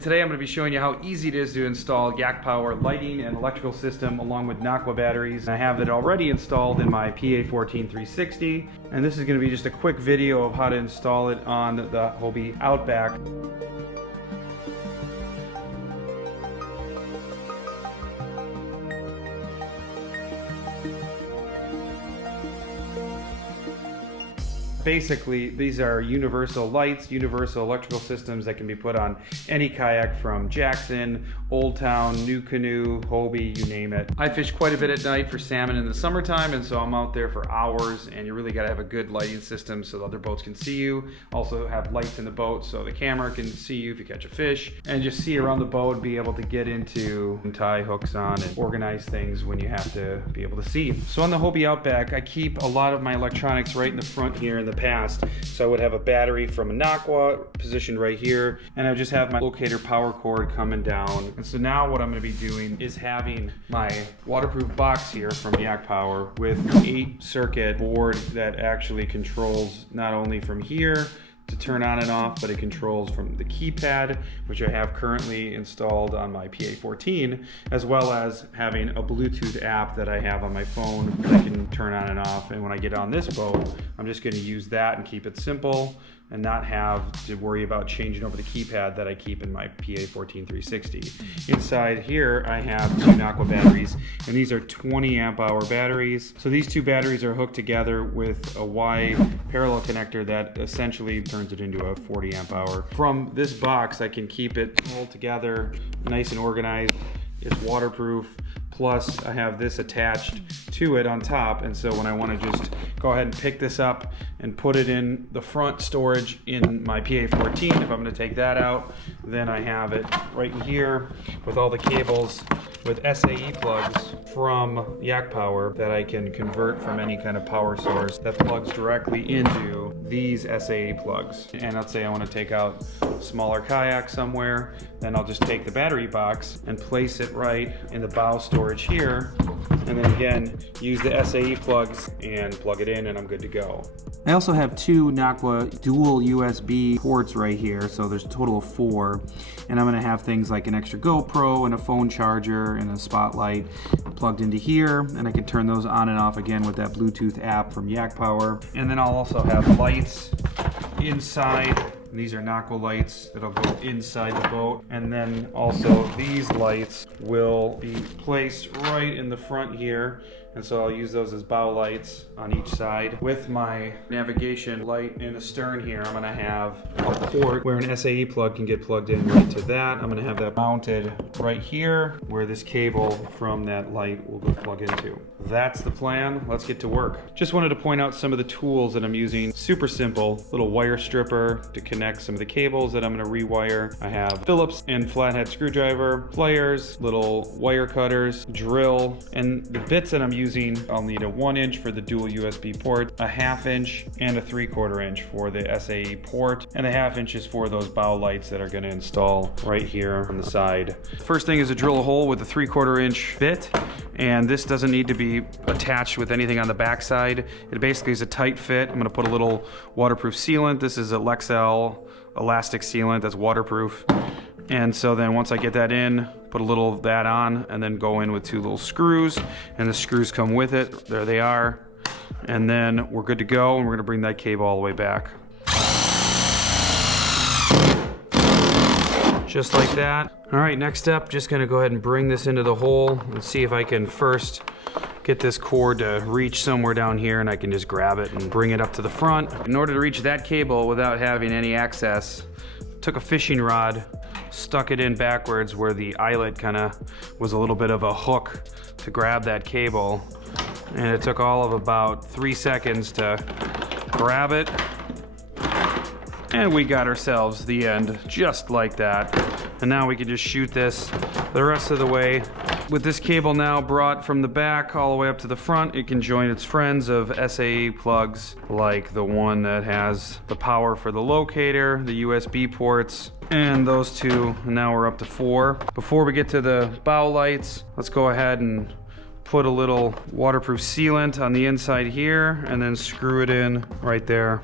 Today I'm going to be showing you how easy it is to install Yak Power lighting and electrical system along with Nocqua batteries. I have it already installed in my PA14360, and this is going to be just a quick video of how to install it on the Hobie Outback. Basically, these are universal lights, universal electrical systems that can be put on any kayak from Jackson, Old Town, New Canoe, Hobie, you name it. I fish quite a bit at night for salmon in the summertime, and so I'm out there for hours, and you really got to have a good lighting system so the other boats can see you. Also have lights in the boat so the camera can see you if you catch a fish, and just see around the boat and be able to get into and tie hooks on and organize things when you have to be able to see. So on the Hobie Outback, I keep a lot of my electronics right in the front here in the past. So I would have a battery from a Nocqua positioned right here, and I just have my locator power cord coming down. And so now what I'm going to be doing is having my waterproof box here from Yak Power with 8-circuit board that actually controls not only from here to turn on and off, but it controls from the keypad, which I have currently installed on my PA14, as well as having a Bluetooth app that I have on my phone that I can turn on and off. And when I get on this boat, I'm just going to use that and keep it simple and not have to worry about changing over the keypad that I keep in my PA14360. Inside here, I have 2 Nocqua batteries, and these are 20 amp hour batteries. So these 2 batteries are hooked together with a Y parallel connector that essentially turns it into a 40 amp hour. From this box, I can keep it all together, nice and organized. It's waterproof. Plus, I have this attached to it on top, and so when I want to just go ahead and pick this up and put it in the front storage in my PA14, if I'm going to take that out, then I have it right in here with all the cables with SAE plugs from Yak Power that I can convert from any kind of power source that plugs directly into these SAE plugs. And let's say I want to take out a smaller kayak somewhere, then I'll just take the battery box and place it right in the bow storage here, and then again use the SAE plugs and plug it in, and I'm good to go. I also have 2 Nocqua dual USB ports right here, so there's a total of 4, and I'm going to have things like an extra GoPro and a phone charger and a spotlight plugged into here, and I can turn those on and off again with that Bluetooth app from Yak Power. And then I'll also have lights inside. These are Nocqua lights that'll go inside the boat, and then also these lights will be placed right in the front here, and so I'll use those as bow lights on each side. With my navigation light in the stern here, I'm going to have a port where an SAE plug can get plugged in right to that. I'm going to have that mounted right here where this cable from that light will go plug into. That's the plan. Let's get to work. Just wanted to point out some of the tools that I'm using. Super simple, little wire stripper to connect some of the cables that I'm going to rewire. I have Phillips and flathead screwdriver, pliers, little wire cutters, drill, and the bits that I'm using, I'll need a 1-inch for the dual USB port, a 1/2 inch, and a 3/4 inch for the SAE port, and a 1/2 inch is for those bow lights that are going to install right here on the side. First thing is to drill a hole with a 3/4 inch bit, and this doesn't need to be attached with anything on the back side. It basically is a tight fit. I'm going to put a little waterproof sealant. This is a Lexel elastic sealant that's waterproof. And so then once I get that in, put a little of that on, and then go in with 2 little screws, and the screws come with it. There they are. And then we're good to go, and we're gonna bring that cable all the way back. Just like that. All right, next step, just gonna go ahead and bring this into the hole and see if I can first get this cord to reach somewhere down here, and I can just grab it and bring it up to the front. In order to reach that cable without having any access, took a fishing rod, stuck it in backwards where the eyelet kind of was a little bit of a hook to grab that cable, and it took all of about 3 seconds to grab it, and we got ourselves the end just like that. And now we can just shoot this the rest of the way. With this cable now brought from the back all the way up to the front, it can join its friends of SAE plugs, like the one that has the power for the locator, the USB ports, and those 2. And now we're up to 4. Before we get to the bow lights, let's go ahead and put a little waterproof sealant on the inside here, and then screw it in right there.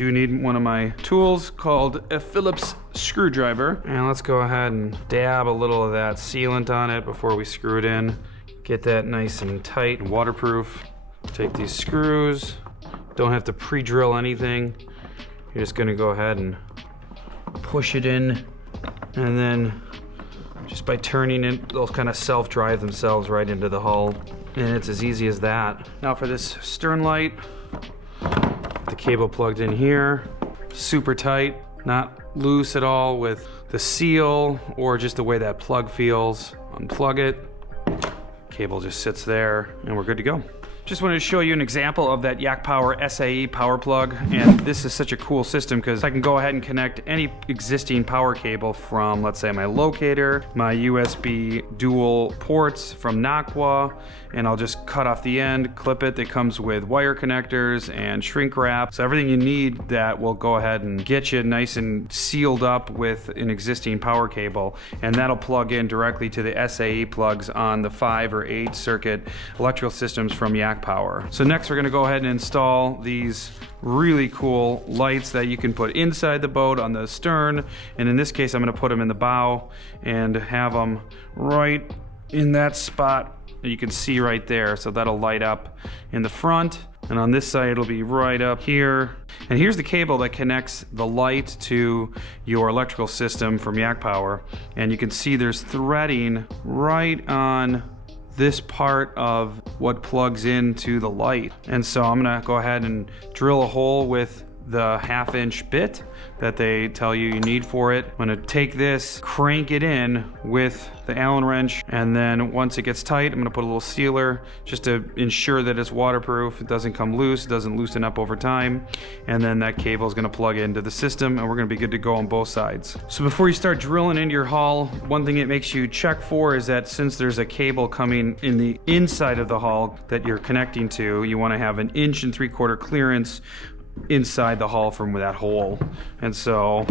do need one of my tools called a Phillips screwdriver. And let's go ahead and dab a little of that sealant on it before we screw it in. Get that nice and tight and waterproof. Take these screws. Don't have to pre-drill anything. You're just gonna go ahead and push it in, and then just by turning it, they'll kind of self-drive themselves right into the hull. And it's as easy as that. Now for this stern light, the cable plugged in here, super tight, not loose at all with the seal or just the way that plug feels. Unplug it, cable just sits there, and we're good to go. Just wanted to show you an example of that Yak Power SAE power plug, and this is such a cool system because I can go ahead and connect any existing power cable from, let's say, my locator, my USB dual ports from Nocqua, and I'll just cut off the end, clip it. It comes with wire connectors and shrink wrap, so everything you need that will go ahead and get you nice and sealed up with an existing power cable, and that'll plug in directly to the SAE plugs on the 5 or 8 circuit electrical systems from Yak Power. So next we're going to go ahead and install these really cool lights that you can put inside the boat on the stern, and in this case I'm going to put them in the bow and have them right in that spot that you can see right there. So that'll light up in the front, and on this side it'll be right up here. And here's the cable that connects the light to your electrical system from Yak Power, and you can see there's threading right on this part of what plugs into the light. And so I'm gonna go ahead and drill a hole with the 1/2-inch bit that they tell you need for it. I'm gonna take this, crank it in with the Allen wrench, and then once it gets tight, I'm gonna put a little sealer just to ensure that it's waterproof. It doesn't come loose, it doesn't loosen up over time. And then that cable is gonna plug into the system, and we're gonna be good to go on both sides. So before you start drilling into your hull, one thing it makes you check for is that since there's a cable coming in the inside of the hull that you're connecting to, you wanna have 1 3/4 inch clearance inside the hull from that hole. And so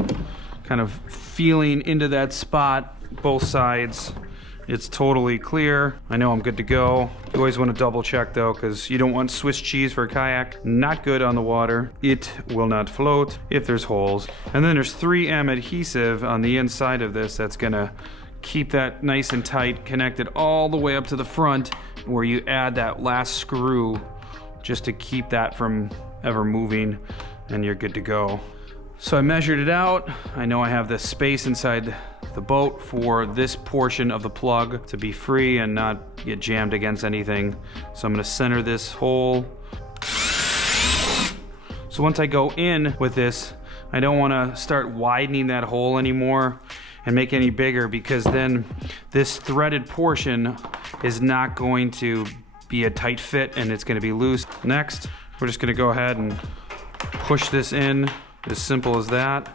kind of feeling into that spot, both sides, it's totally clear. I know I'm good to go. You always want to double check though, because you don't want Swiss cheese for a kayak. Not good on the water. It will not float if there's holes. And then there's 3M adhesive on the inside of this that's gonna keep that nice and tight, connected all the way up to the front, where you add that last screw just to keep that from ever moving, and you're good to go. So I measured it out. I know I have the space inside the boat for this portion of the plug to be free and not get jammed against anything. So I'm gonna center this hole. So once I go in with this, I don't wanna start widening that hole anymore and make it any bigger, because then this threaded portion is not going to be a tight fit and it's gonna be loose. Next, we're just gonna go ahead and push this in, as simple as that.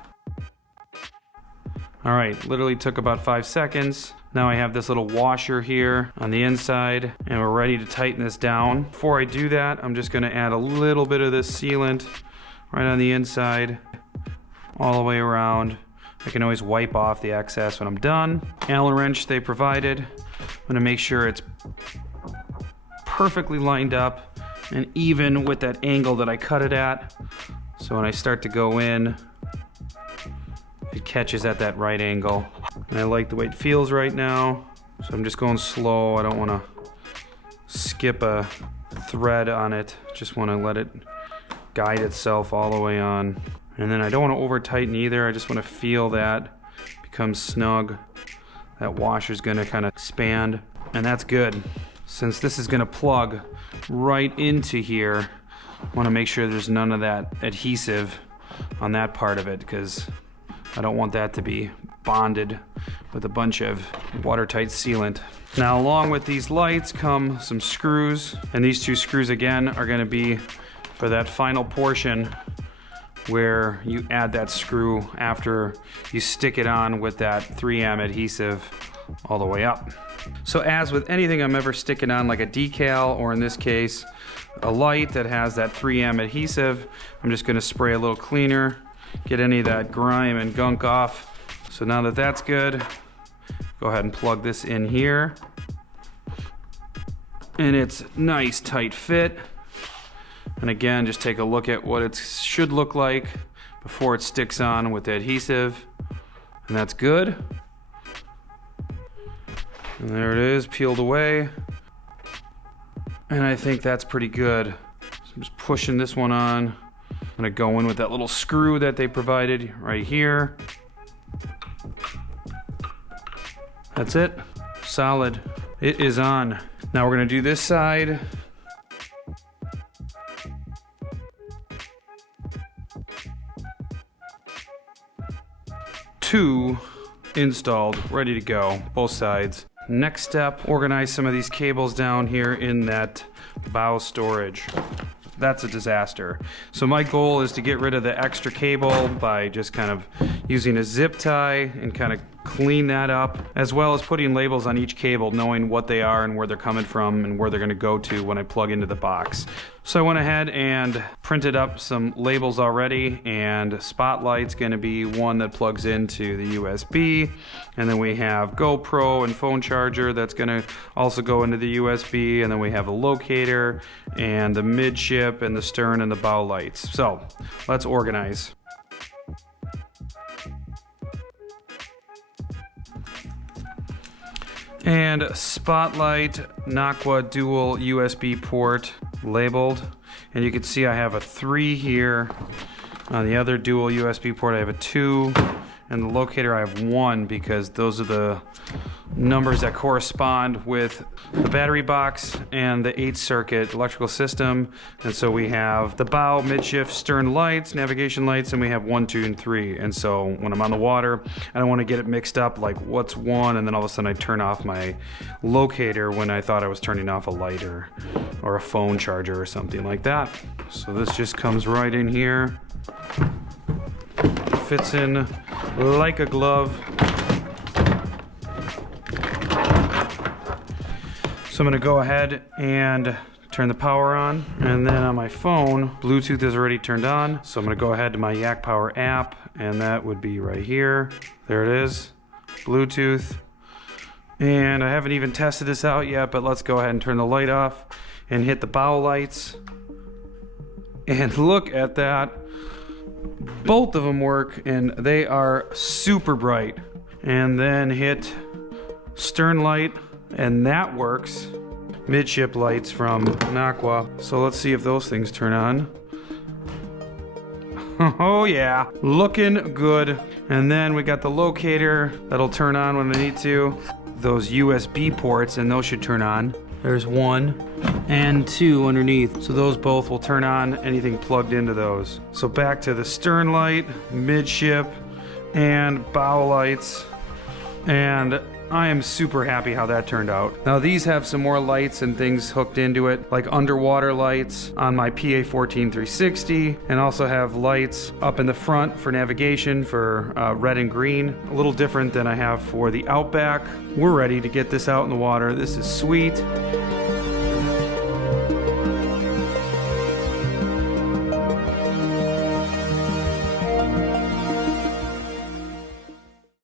All right, literally took about 5 seconds. Now I have this little washer here on the inside, and we're ready to tighten this down. Before I do that, I'm just gonna add a little bit of this sealant right on the inside, all the way around. I can always wipe off the excess when I'm done. Allen wrench they provided. I'm gonna make sure it's perfectly lined up and even with that angle that I cut it at. So when I start to go in, it catches at that right angle. And I like the way it feels right now. So I'm just going slow. I don't want to skip a thread on it. Just want to let it guide itself all the way on. And then I don't want to over tighten either. I just want to feel that become snug. That washer's going to kind of expand, and that's good. Since this is going to plug right into here, I want to make sure there's none of that adhesive on that part of it, because I don't want that to be bonded with a bunch of watertight sealant. Now along with these lights come some screws, and these 2 screws again are going to be for that final portion where you add that screw after you stick it on with that 3M adhesive all the way up. So as with anything I'm ever sticking on, like a decal, or in this case a light that has that 3M adhesive, I'm just going to spray a little cleaner, get any of that grime and gunk off. So now that that's good, go ahead and plug this in here, and it's nice tight fit. And again, just take a look at what it should look like. before it sticks on with the adhesive. And that's good. And there it is, peeled away. And I think that's pretty good. So I'm just pushing this one on. I'm gonna go in with that little screw that they provided right here. That's it, solid. It is on. Now we're gonna do this side. Two installed, ready to go, both sides. Next step, organize some of these cables down here in that bow storage. That's a disaster. So my goal is to get rid of the extra cable by just kind of using a zip tie and kind of clean that up, as well as putting labels on each cable, knowing what they are and where they're coming from and where they're gonna go to when I plug into the box. So I went ahead and printed up some labels already, and Spotlight's gonna be one that plugs into the USB, and then we have GoPro and phone charger that's gonna also go into the USB, and then we have a locator and the midship and the stern and the bow lights. So let's organize. And Spotlight Nocqua dual USB port labeled, and you can see I have a 3 here. On the other dual USB port I have a 2, and the locator I have 1 because those are the numbers that correspond with the battery box and the 8-circuit electrical system. And so we have the bow, midshift, stern lights, navigation lights, and we have 1, 2, and 3. And so when I'm on the water, I don't want to get it mixed up, like what's 1, and then all of a sudden I turn off my locator when I thought I was turning off a light or a phone charger or something like that. So this just comes right in here. Fits in like a glove. So I'm gonna go ahead and turn the power on, and then on my phone, Bluetooth is already turned on. So I'm gonna go ahead to my Yak Power app, and that would be right here. There it is, Bluetooth. And I haven't even tested this out yet, but let's go ahead and turn the light off and hit the bow lights. And look at that. Both of them work, and they are super bright. And then hit stern light, and that works. Midship lights from Nocqua. So let's see if those things turn on. Oh yeah, looking good. And then we got the locator that'll turn on when I need to. Those USB ports, and those should turn on. There's 1 and 2 underneath. So those both will turn on, anything plugged into those. So back to the stern light, midship, and bow lights. And I am super happy how that turned out. Now these have some more lights and things hooked into it, like underwater lights on my PA14 360, and also have lights up in the front for navigation for red and green. A little different than I have for the Outback. We're ready to get this out in the water. This is sweet.